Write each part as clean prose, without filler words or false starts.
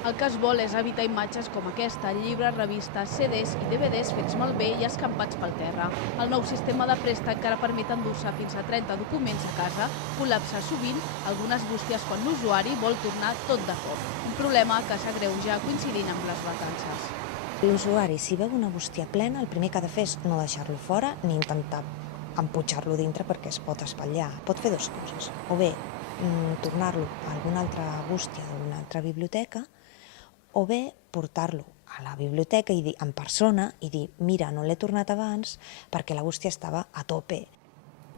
El que es vol és evitar imatges com aquesta, llibres, revistes, CDs i DVDs fets malbé i escampats pel terra. El nou sistema de préstec, que ara permet endur-se fins a 30 documents a casa, col·lapsa sovint algunes bústies quan l'usuari vol tornar tot de cop. Un problema que s'agreuja coincidint amb les vacances. L'usuari, si veu una bústia plena, el primer que ha de fer és no deixar-lo fora ni intentar emputxar-lo dintre perquè es pot espatllar. Pot fer dues coses. O bé, tornar-lo a alguna altra bústia d'una altra biblioteca, o bé portar-lo a la biblioteca i dir, en persona i dir, mira, no l'he tornat abans perquè la bústia estava a tope.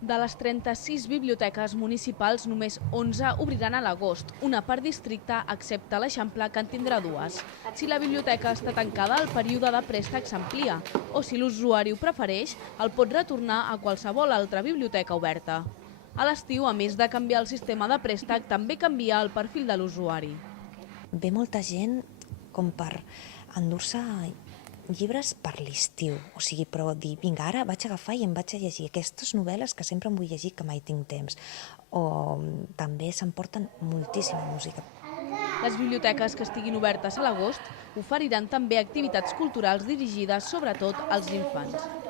De les 36 biblioteques municipals, només 11 obriran a l'agost, una per districte, excepte l'Eixample, que en tindrà dues. Si la biblioteca està tancada, el període de préstec s'amplia, o si l'usuari ho prefereix, el pot retornar a qualsevol altra biblioteca oberta. A l'estiu, a més de canviar el sistema de préstec, també canvia el perfil de l'usuari. Ve molta gent com per endur-se llibres per l'estiu, o sigui, però dir, vinga, ara vaig agafar i em vaig a llegir aquestes novel·les que sempre em vull llegir que mai tinc temps. O també s'emporten moltíssima música. Les biblioteques que estiguin obertes a l'agost oferiran també activitats culturals dirigides sobretot als infants.